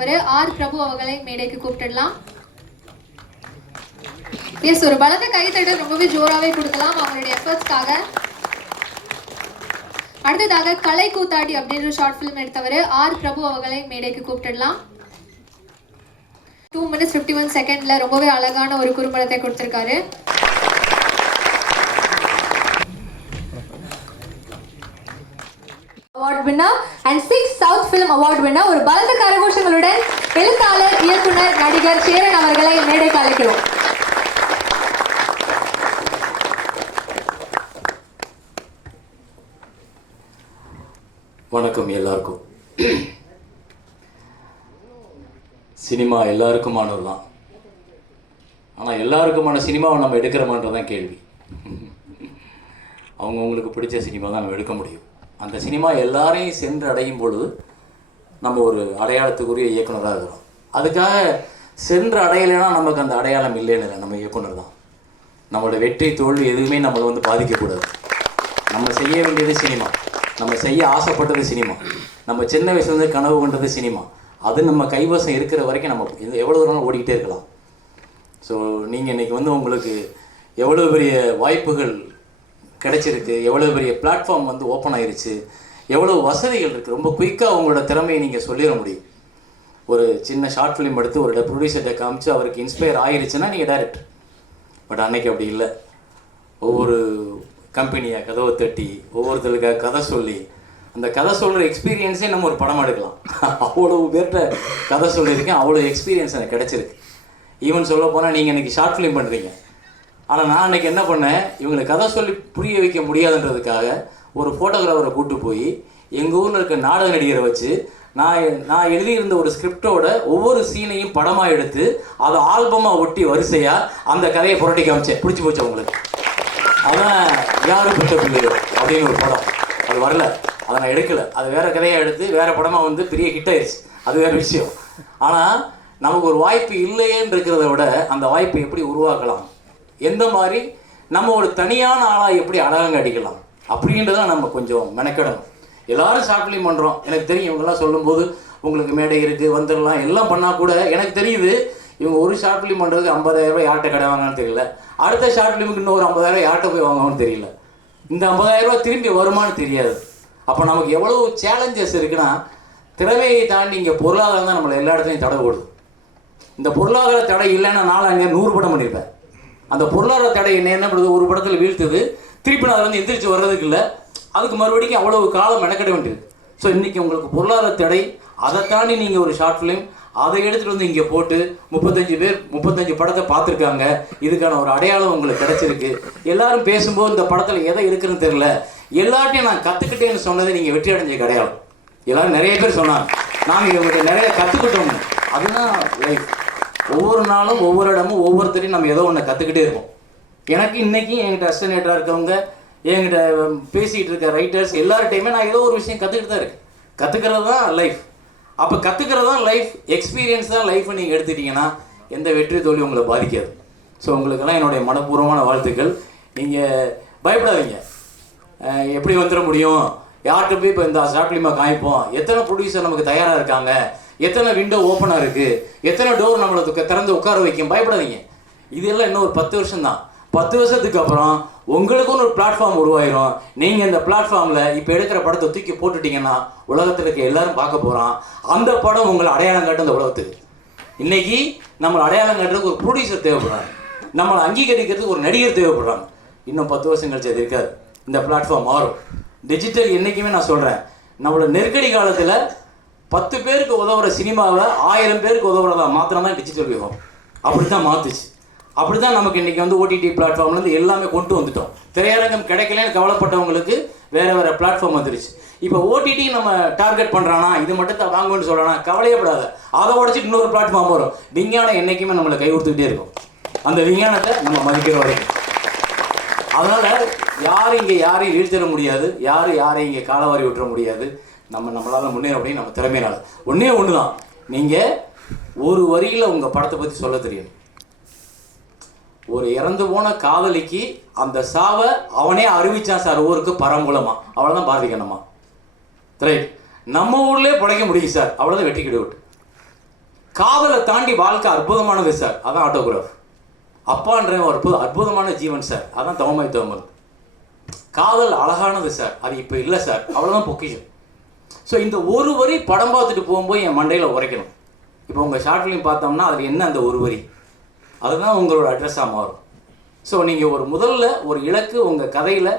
எடுத்தவர் ஆர் பிரபு அவர்களை மேடைக்கு கூப்பிட்டுடலாம். எஸ் ஒரு பலத்த கைத்தட்டு ரொம்பவே ஜோராவே கொடுக்கலாம் அவங்களுடைய எஃபர்ட்ஸ்க்காக அடுத்ததாக கலை கூத்தாடி அப்படின்ற ஷார்ட் ஃபிலிம் எடுத்தவர் ஆர் பிரபு அவர்களை மேடைக்கு கூப்பிட்டுடலாம். டூ மினிட்ஸ் ஃபிஃப்டி ஒன் செகண்ட்ல ரொம்பவே அழகான ஒரு குறும்படத்தை கொடுத்திருக்காரு. Award winner and six south film award winner ஒரு பலத்த கரகோஷங்களுடன் எழுத்தாளர் இயக்குனர் நடிகர் சேரன் அவர்களை மேடைக்கு அழைக்கிறோம். வணக்கம் எல்லாருக்கும். சினிமா எல்லாருக்குமானது தான் ஆனால் எல்லாருக்குமான சினிமாவை நம்ம எடுக்கிறோமான்றதான் கேள்வி. அவங்கவுங்களுக்கு பிடிச்ச சினிமா தான் நம்ம எடுக்க முடியும். அந்த சினிமா எல்லாரையும் சென்று அடையும் பொழுது நம்ம ஒரு அடையாளத்துக்குரிய இயக்குனராக இருக்கிறோம். அதுக்காக சென்று அடையலைன்னா நமக்கு அந்த அடையாளம் இல்லைன்னு இல்லை. நம்ம இயக்குனர் தான். நம்மளோட வெற்றி தோல்வி எதுவுமே நம்மளை வந்து பாதிக்கக்கூடாது. நம்ம செய்ய வேண்டியது சினிமா. நம்ம செய்ய ஆசைப்பட்டது சினிமா. நம்ம சின்ன வயசுலேருந்து கனவு கொண்டது சினிமா. அது நம்ம கைவசம் இருக்கிற வரைக்கும் நம்ம இது எவ்வளோ தூரம் ஓடிக்கிட்டே இருக்கலாம். ஸோ நீங்கள் இன்றைக்கி வந்து உங்களுக்கு எவ்வளோ பெரிய வாய்ப்புகள் கிடைச்சிருக்கு. எவ்வளோ பெரிய பிளாட்ஃபார்ம் வந்து ஓப்பன் ஆயிருச்சு. எவ்வளோ வசதிகள் இருக்குது ரொம்ப குயிக்காக உங்களோட திறமையை நீங்கள் சொல்லிட முடியும். ஒரு சின்ன ஷார்ட் ஃபிலிம் எடுத்து ஒரு ப்ரொடியூசர்கிட்ட காமிச்சு அவருக்கு இன்ஸ்பயர் ஆயிருச்சுன்னா நீங்கள் டேரக்டர் பட் அன்னைக்கு அப்படி இல்லை. ஒவ்வொரு கம்பெனியை கதவை தட்டி ஒவ்வொருத்தருக்காக கதை சொல்லி அந்த கதை சொல்கிற எக்ஸ்பீரியன்ஸே நம்ம ஒரு படம் எடுக்கலாம். அவ்வளோ பேர்கிட்ட கதை சொல்லியிருக்கேன். அவ்வளோ எக்ஸ்பீரியன்ஸ் எனக்கு கிடச்சிருக்கு. ஈவன் சொல்ல போனால் நீங்கள் இன்றைக்கி ஷார்ட் ஃபிலிம் பண்ணுறீங்க ஆனால் நான் அன்னைக்கு என்ன பண்ணேன்? இவங்களை கதை சொல்லி புரிய வைக்க முடியாதுன்றதுக்காக ஒரு ஃபோட்டோகிராஃபரை கூட்டு போய் எங்கள் ஊரில் இருக்க நாடக நடிகரை வச்சு நான் நான் எழுதியிருந்த ஒரு ஸ்கிரிப்டோட ஒவ்வொரு சீனையும் படமாக எடுத்து அதை ஆல்பமாக ஒட்டி வரிசையாக அந்த கதையை புரட்டி காமிச்சேன். பிடிச்சி போச்சு அவங்களுக்கு அதான் யாரும் பெற்ற பிள்ளையோ அப்படின்னு ஒரு படம். அது வரல. அதை நான் எடுக்கலை. அது வேறு கதையாக எடுத்து வேறு படமாக வந்து பெரிய ஹிட் ஆயிடுச்சு அது வேற விஷயம். ஆனால் நமக்கு ஒரு வாய்ப்பு இல்லையேன்னு இருக்கிறத விட அந்த வாய்ப்பை எப்படி உருவாக்கலாம்? எந்த மாதிரி நம்ம ஒரு தனியான ஆளாக எப்படி அழகாங்க அடிக்கலாம்? அப்படின்றத நம்ம கொஞ்சம் மெனக்கிடணும். எல்லாரும் சாப்பிட்லையும் பண்ணுறோம் எனக்கு தெரியும் இவங்கெல்லாம் சொல்லும்போது உங்களுக்கு மேடை இருக்குது வந்துடலாம் எல்லாம் பண்ணால் கூட எனக்கு தெரியுது இவங்க ஒரு ஷார்ட் ஃபிலிம் பண்ணுறதுக்கு ஐம்பதாயிரரூபா யார்கிட்ட கடை வாங்கன்னு தெரியல. அடுத்த ஷார்ட் ஃபிலிமுக்கு இன்னும் ஒரு ஐம்பதாயிரம் யார்கிட்ட போய் வாங்கணும்னு தெரியல. இந்த ஐம்பதாயிரம் ரூபாய் திரும்பி வருமானு தெரியாது. அப்போ நமக்கு எவ்வளோ சேலஞ்சஸ் இருக்குன்னா திறமையை தாண்டி இங்கே பொருளாதாரம் தான் நம்மளை எல்லா இடத்துலையும் தடை போடுது. இந்த பொருளாதார தடை இல்லைன்னா நாலு நூறு படம் பண்ணியிருப்பேன் அந்த பொருளாதார தடை என்ன என்ன பண்ணுது? ஒரு படத்தில் வீழ்த்துது. திருப்பி நான் வந்து எந்திரிச்சு வர்றதுக்கு இல்லை. அதுக்கு மறுபடியும் அவ்வளவு காலம் மெனக்கிட வேண்டியது ஸோ இன்னைக்கு உங்களுக்கு பொருளாதார தடை அதை தாண்டி நீங்கள் ஒரு ஷார்ட் ஃபிலிம் அதை எடுத்துகிட்டு வந்து இங்கே போட்டு முப்பத்தஞ்சு பேர் முப்பத்தஞ்சு படத்தை பார்த்துருக்காங்க. இதுக்கான ஒரு அடையாளம் உங்களுக்கு கிடைச்சிருக்கு. எல்லாரும் பேசும்போது இந்த படத்தில் எதை இருக்குன்னு தெரியல. எல்லார்ட்டையும் நான் கற்றுக்கிட்டேன்னு சொன்னது நீங்கள் வெற்றி அடைஞ்ச கிடையாது எல்லாரும் நிறைய பேர் சொன்னாங்க. நாங்கள் இவங்ககிட்ட நிறைய கற்றுக்கிட்டோம் அதுதான் லைஃப் ஒவ்வொரு நாளும் ஒவ்வொரு இடமும் ஒவ்வொருத்தரையும் நம்ம ஏதோ ஒன்று கற்றுக்கிட்டே இருப்போம். எனக்கு இன்னைக்கு என்கிட்ட அஸ்டனேட்டராக இருக்கவங்க என்கிட்ட பேசிகிட்டு இருக்க ரைட்டர்ஸ் எல்லார்ட்டையுமே நான் ஏதோ ஒரு விஷயம் கற்றுக்கிட்டு தான் இருக்கேன். கற்றுக்கிறது தான் லைஃப் அப்போ கற்றுக்கிறது தான் லைஃப் எக்ஸ்பீரியன்ஸ் தான் லைஃப்னு நீங்கள் எடுத்துட்டீங்கன்னா எந்த வெற்றி தோல்வி உங்களை பாதிக்காது. ஸோ உங்களுக்கெல்லாம் என்னுடைய மனப்பூர்வமான வாழ்த்துக்கள். நீங்கள் பயப்படாதீங்க. எப்படி வந்துட முடியும்? யார்கிட்ட போய் இப்போ இந்த ஷார்ட் ஃபிலிமாக காமிப்போம்? எத்தனை ப்ரொடியூசர் நமக்கு தயாராக இருக்காங்க? எத்தனை விண்டோ ஓப்பனாக இருக்குது எத்தனை டோர் நம்மளுக்கு திறந்து உட்கார வைக்கும்? பயப்படாதீங்க. இதெல்லாம் இன்னும் ஒரு பத்து வருஷம் தான் பத்து வருஷத்துக்கு அப்புறம் உங்களுக்குன்னு ஒரு பிளாட்ஃபார்ம் உருவாயிரும். நீங்கள் இந்த பிளாட்ஃபார்மில் இப்போ எடுக்கிற படத்தை தூக்கி போட்டுட்டீங்கன்னா உலகத்தில் இருக்க எல்லாரும் பார்க்க போகிறான் அந்த படம் உங்களை அடையாளம் காட்டும் இந்த உலகத்துக்கு. இன்னைக்கு நம்மளை அடையாளம் காட்டுறதுக்கு ஒரு ப்ரொடியூசர் தேவைப்படுறாங்க. நம்மளை அங்கீகரிக்கிறதுக்கு ஒரு நடிகர் தேவைப்படுறாங்க. இன்னும் பத்து வருஷம் கழிச்சு அது இருக்காது. இந்த பிளாட்ஃபார்ம் மாறும். டிஜிட்டல் என்றைக்குமே நான் சொல்கிறேன் நம்மளோட நெருக்கடி காலத்தில் பத்து பேருக்கு உதவுற சினிமாவில் ஆயிரம் பேருக்கு உதவுறதா மாத்திரம் தான் டிஜிட்டல் யுகம். அப்படி தான் மாற்றுச்சு அப்படி தான் நமக்கு இன்றைக்கி வந்து ஓடிடி பிளாட்ஃபார்ம்லேருந்து எல்லாமே கொண்டு வந்துட்டோம். திரையரங்கம் கிடைக்கலன்னு கவலைப்பட்டவங்களுக்கு வேறு வேறு பிளாட்ஃபார்ம் வந்துருச்சு. இப்போ ஓடிடி நம்ம டார்கெட் பண்ணுறானா இது மட்டும் தான் வாங்குவேன்னு சொல்கிறானா கவலையப்படாத. அதை உடச்சிட்டு இன்னொரு பிளாட்ஃபார்ம் வரும். விஞ்ஞானம் என்றைக்குமே நம்மளை கை கொடுத்துக்கிட்டே இருக்கும். அந்த விஞ்ஞானத்தை நம்ம மதிக்கிற வரைக்கும். அதனால் யாரும் இங்கே யாரையும் வீழ்த்திட முடியாது. யாரும் யாரையும் இங்கே காலவாரி விட்டுற முடியாது. நம்ம நம்மளால் முன்னேற முடியும் நம்ம திறமையினால். ஒன்றே ஒன்று தான் நீங்கள் ஒரு வரியில் உங்கள் படத்தை பற்றி சொல்ல தெரியும். ஒரு இறந்து போன காதலிக்கு அந்த சாவை அவனே அறிவிச்சான் சார் ஊருக்கு பரம்பூலமா அவ்வளோதான் பாரதி கண்ணம்மா ரைட் நம்ம ஊர்லேயே பிழைக்க முடியும் சார். அவ்வளோதான் வெற்றி கிடையாது காதலை தாண்டி வாழ்க்கை அற்புதமானது சார். அதான் ஆட்டோகிராஃப் அப்பான்ற ஒரு அற்புத அற்புதமான ஜீவன் சார். அதான் தவமாய் தவமல் காதல் அழகானது சார். அது இப்போ இல்லை சார். அவ்வளோதான் பொக்கிஷம். ஸோ இந்த ஒரு வரி படம் பார்த்துட்டு போகும்போது என் மண்டையில் உரைக்கணும். இப்போ உங்கள் ஷார்ட் ஃபிலிம் பார்த்தோம்னா அது என்ன அந்த ஒரு வரி? அதுதான் உங்களோட அட்ரஸாக மாறும். ஸோ நீங்கள் ஒரு முதல்ல ஒரு இலக்கு உங்கள் கதையில்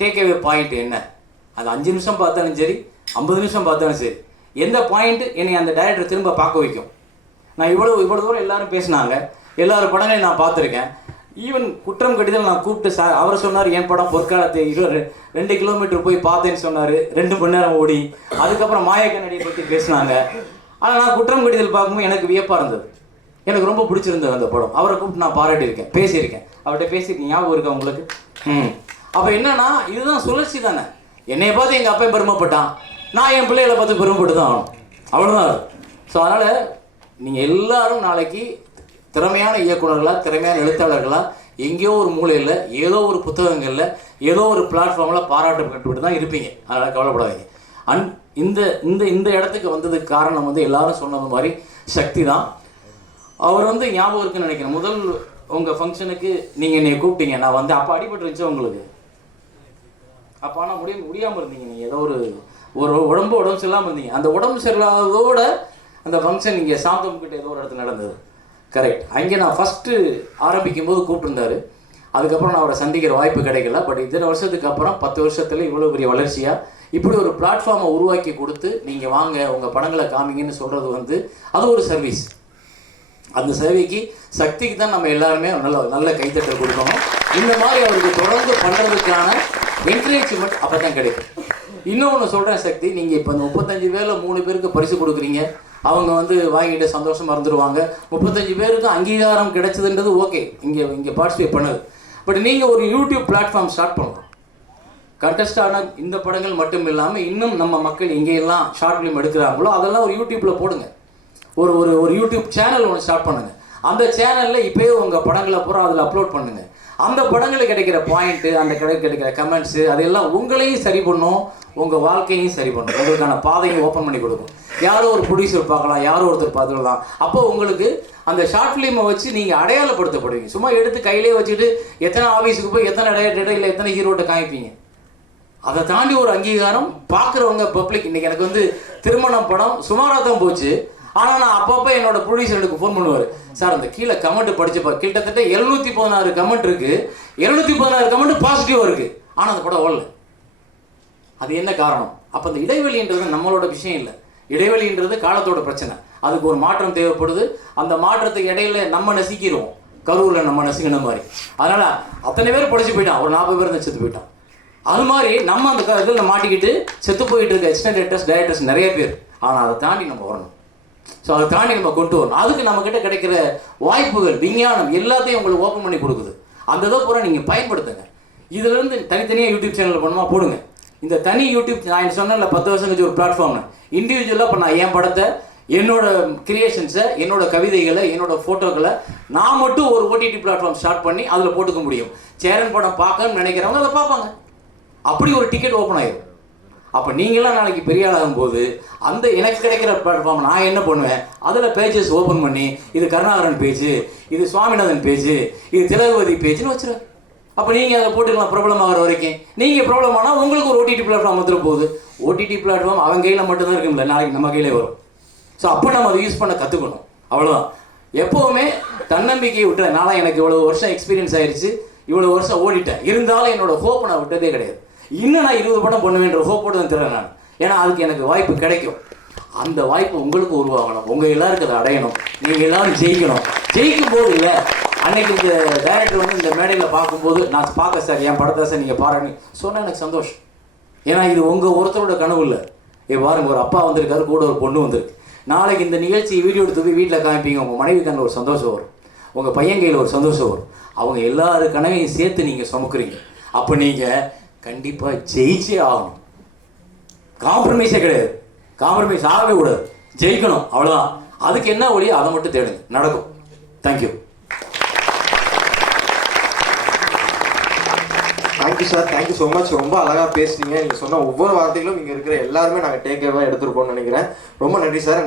டேக் அவே பாயிண்ட் என்ன? அது அஞ்சு நிமிஷம் பார்த்தாலும் சரி ஐம்பது நிமிஷம் பார்த்தாலும் சரி எந்த பாயிண்ட் என்னை அந்த டைரக்டர் திரும்ப பார்க்க வைக்கும்? நான் இவ்வளோ இவ்வளோ தூரம் எல்லாரும் பேசினாங்க. எல்லாரும் படங்களையும் நான் பார்த்துருக்கேன். ஈவன் குற்றம் கடிதம் நான் கூப்பிட்டு சார் அவர் சொன்னார் என் படம் பொற்காலத்தை இரு ரெண்டு கிலோமீட்டர் போய் பார்த்தேன்னு சொன்னார். ரெண்டு மணி நேரம் ஓடி. அதுக்கப்புறம் மாய கண்ணடியை பற்றி பேசினாங்க. ஆனால் நான் குற்றம் கடிதல் பார்க்கும்போது எனக்கு வியப்பாக இருந்தது. எனக்கு ரொம்ப பிடிச்சிருந்தது அந்த படம். அவரை கூப்பிட்டு நான் பாராட்டியிருக்கேன் பேசியிருக்கேன். அவர்கிட்ட பேசியிருக்கேன் ஞாபகம் இருக்கா உங்களுக்கு? ம். அப்போ என்னன்னா இதுதான் சுழற்சி தானே. என்னை பார்த்து எங்கள் அப்பையும் பெருமைப்பட்டான். நான் என் பிள்ளைகளை பார்த்து பெருமைப்பட்டு தான் ஆகணும் அவ்வளோதான் ஸோ அதனால் நீங்கள் எல்லாரும் நாளைக்கு திறமையான இயக்குனர்களாக திறமையான எழுத்தாளர்களாக எங்கேயோ ஒரு மூலையில் ஏதோ ஒரு புத்தகங்களில் ஏதோ ஒரு பிளாட்ஃபார்மில் பாராட்டப்பட்டு தான் இருப்பீங்க. அதனால் கவலைப்படாதீங்க. அன் இந்த இந்த இந்த இடத்துக்கு வந்ததுக்கு காரணம் வந்து எல்லாரும் சொன்னது மாதிரி சக்தி தான். அவர் வந்து ஞாபகம் இருக்குன்னு நினைக்கிறேன். முதல் உங்கள் ஃபங்க்ஷனுக்கு நீங்கள் என்னை கூப்பிட்டீங்க. நான் வந்து அப்போ அடிபட்டுருந்துச்சு உங்களுக்கு? அப்போ ஆனால் முடிய முடியாமல் இருந்தீங்க நீங்கள் ஏதோ ஒரு ஒரு உடம்பு உடம்பு சரியில்லாமல் இருந்தீங்க. அந்த உடம்பு சரியில்லாததோட அந்த ஃபங்க்ஷன் இங்கே சாந்தம் கிட்ட ஏதோ ஒரு இடத்துல நடந்தது. கரெக்ட் அங்கே நான் ஃபஸ்ட்டு ஆரம்பிக்கும் போது கூப்பிட்டுருந்தாரு. அதுக்கப்புறம் நான் அவரை சந்திக்கிற வாய்ப்பு கிடைக்கல. பட் இத்தனை வருஷத்துக்கு அப்புறம் பத்து வருஷத்தில் இவ்வளோ பெரிய வளர்ச்சியாக இப்படி ஒரு பிளாட்ஃபார்மை உருவாக்கி கொடுத்து நீங்கள் வாங்க உங்கள் படங்களை காமிங்கன்னு சொல்கிறது வந்து அது ஒரு சர்வீஸ் அந்த சேவைக்கு சக்திக்கு தான் நம்ம எல்லாருமே நல்ல நல்ல கைத்தட்டல் கொடுக்கணும். இந்த மாதிரி அவருக்கு தொடர்ந்து பண்ணுறதுக்கான என்கரேஜ்மெண்ட் அப்போ தான் கிடைக்கும். இன்னொன்று சொல்கிறேன் சக்தி நீங்கள் இப்போ இந்த முப்பத்தஞ்சு பேரில் மூணு பேருக்கு பரிசு கொடுக்குறீங்க. அவங்க வந்து வாங்கிட்டு சந்தோஷமாக இருந்துருவாங்க. முப்பத்தஞ்சு பேருக்கு அங்கீகாரம் கிடைச்சதுன்றது ஓகே இங்கே இங்கே பார்ட்டிசிபேட் பண்ணுது. பட் நீங்கள் ஒரு யூடியூப் பிளாட்ஃபார்ம் ஸ்டார்ட் பண்ணலாம் கண்டஸ்டான இந்த படங்கள் மட்டும் இல்லாமல் இன்னும் நம்ம மக்கள் எங்கெல்லாம் ஷார்ட் ஃபிலிம் எடுக்கிறாங்களோ அதெல்லாம் ஒரு யூடியூப்பில் போடுங்க. ஒரு ஒரு ஒரு யூடியூப் சேனல் ஒன்று ஸ்டார்ட் பண்ணுங்க. அந்த சேனலில் இப்போயே உங்கள் படங்களை பூரா அதில் அப்லோட் பண்ணுங்கள் அந்த படங்களில் கிடைக்கிற பாயிண்ட்டு அந்த கிடை கிடைக்கிற கமெண்ட்ஸு அதெல்லாம் உங்களையும் சரி பண்ணும் உங்கள் வாழ்க்கையும் சரி பண்ணும். உங்களுக்கான பாதையும் ஓப்பன் பண்ணி கொடுக்கும். யாரோ ஒரு ப்ரொடியூசர் பார்க்கலாம் யாரோ ஒருத்தர் பார்த்துக்கலாம். அப்போ உங்களுக்கு அந்த ஷார்ட் ஃபிலிமை வச்சு நீங்கள் அடையாளப்படுத்தப்படுவீங்க. சும்மா எடுத்து கையிலே வச்சுட்டு எத்தனை ஆஃபீஸுக்கு போய் எத்தனை இடையில எத்தனை ஹீரோட்ட காமிப்பீங்க? அதை தாண்டி ஒரு அங்கீகாரம் பார்க்குறவங்க பப்ளிக் இன்றைக்கி எனக்கு வந்து திருமணம் படம் சுமாராக தான் போச்சு. ஆனால் நான் அப்பப்போ என்னோட ப்ரொடியூசருக்கு ஃபோன் பண்ணுவார். சார் அந்த கீழே கமெண்ட் படிச்சுப்பா கிட்டத்தட்ட எழுநூற்றி பதினாறு கமெண்ட் இருக்கு. எழுநூற்றி பதினாறு கமெண்ட் பாசிட்டிவாக இருக்கு. ஆனால் அந்த படம் ஓடல. அது என்ன காரணம்? அப்போ அந்த இடைவெளின்றது நம்மளோட விஷயம் இல்லை. இடைவெளின்றது காலத்தோட பிரச்சனை. அதுக்கு ஒரு மாற்றம் தேவைப்படுது. அந்த மாற்றத்துக்கு இடையில நம்ம நசிக்கிறோம் கரூரில் நம்ம நசுங்கின மாதிரி. அதனால அத்தனை பேர் படிச்சு போயிட்டான். ஒரு நாற்பது பேர் தான் செத்து போயிட்டான். அது மாதிரி நம்ம அந்த க- இதில் மாட்டிக்கிட்டு செத்து போயிட்டு இருக்க எக்ஸ்டென்ட் டேரக்டர்ஸ் நிறைய பேர். ஆனால் அதை தாண்டி நம்ம வரணும் ஸோ அதை தாண்டி நம்ம கொண்டு வரணும். அதுக்கு நம்மக்கிட்ட கிடைக்கிற வாய்ப்புகள் விஞ்ஞானம் எல்லாத்தையும் உங்களுக்கு ஓப்பன் பண்ணி கொடுக்குது. அந்த இதை பூரா நீங்கள் பயன்படுத்துங்க. இதுலேருந்து தனித்தனியாக யூடியூப் சேனல் பண்ணுமா போடுங்க. இந்த தனி யூடியூப் நான் சொன்னேன்ல பத்து வருஷம் கழிச்சு ஒரு பிளாட்ஃபார்ம்னு இண்டிவிஜுவலாக இப்போ நான் என் படத்தை என்னோட கிரியேஷன்ஸை என்னோட கவிதைகளை என்னோட ஃபோட்டோக்களை நான் மட்டும் ஒரு ஓடிடி பிளாட்ஃபார்ம் ஸ்டார்ட் பண்ணி அதில் போட்டுக்க முடியும். சேரன் படம் பார்க்கணும்னு நினைக்கிறவங்க அதை பார்ப்பாங்க. அப்படி ஒரு டிக்கெட் ஓப்பன் ஆயிடும் அப்போ நீங்களாம் நாளைக்கு பெரிய ஆளாகும் போது அந்த எனக்கு கிடைக்கிற பிளாட்ஃபார்ம் நான் என்ன பண்ணுவேன்? அதில் பேஜஸ் ஓப்பன் பண்ணி இது கருணாகரன் பேஜ் இது சுவாமிநாதன் பேஜ் இது திலகவதி பேஜ்னு வச்சுருவேன். அப்போ நீங்கள் அதை போட்டுக்கலாம் ப்ராப்ளம் ஆகிற வரைக்கும். நீங்கள் ப்ராப்ளம் ஆனால் உங்களுக்கு ஒரு ஓடிடி பிளாட்ஃபார்ம் வந்துட போகுது ஓடிடி பிளாட்ஃபார்ம் அவன் கையில் மட்டும்தான் இருக்கும்ல நாளைக்கு நம்ம கையிலே வரும். ஸோ அப்போ நம்ம அதை யூஸ் பண்ண கற்றுக்கணும் அவ்வளோதான் எப்போவுமே தன்னம்பிக்கையை விட்டுறேன். நானும் எனக்கு இவ்வளோ வருஷம் எக்ஸ்பீரியன்ஸ் ஆயிடுச்சு இவ்வளோ வருஷம் ஓடிட்டேன். இருந்தாலும் என்னோட ஹோப்பை நான் விட்டதே கிடையாது. இன்னும் நான் இருபது படம் பண்ணுவேன்ற ஹோப்போடு தான் நான். ஏன்னா அதுக்கு எனக்கு வாய்ப்பு கிடைக்கும். அந்த வாய்ப்பு உங்களுக்கு உருவாகணும். உங்கள் எல்லாருக்கும் அதை அடையணும். நீங்கள் எல்லாரும் ஜெயிக்கணும். ஜெயிக்கும் போது இல்லை அன்னைக்கு இந்த டைரக்டர் வந்து இந்த மேடையில் பார்க்கும்போது நான் பார்க்க சார் என் படத்தை சார் நீங்கள் பாருங்க சொன்னால் எனக்கு சந்தோஷம். ஏன்னா இது உங்கள் ஒருத்தரோட கனவு இல்லை. ஏ பாருங்க ஒரு அப்பா வந்திருக்காரு கூட ஒரு பொண்ணு வந்திருக்கு. நாளைக்கு இந்த நிகழ்ச்சி வீடியோ எடுத்து போய் வீட்டில் காமிப்பீங்க உங்கள் மனைவி கண்ணில் ஒரு சந்தோஷம் வரும். உங்கள் பையன் கையில் ஒரு சந்தோஷம் வரும். அவங்க எல்லாரு கனவையும் சேர்த்து நீங்கள் சுமக்குறீங்க. அப்போ நீங்கள் கண்டிப்பாக ஜெயிச்சே ஆகணும். காம்ப்ரமைஸே கிடையாது. காம்ப்ரமைஸ் ஆகவே கூடாது. ஜெயிக்கணும் அவ்வளோதான் அதுக்கு என்ன வழியோ அதை மட்டும் தேடுங்க. நடக்கும். Thank you thank you sir thank you so much ரொம்ப அழகாக பேசுனீங்க. நீங்கள் சொன்ன ஒவ்வொரு வார்த்தைகளும் இங்கே இருக்கிற எல்லாருமே நாங்கள் டேக் எடுத்துருப்போம்னு நினைக்கிறேன். ரொம்ப நன்றி சார்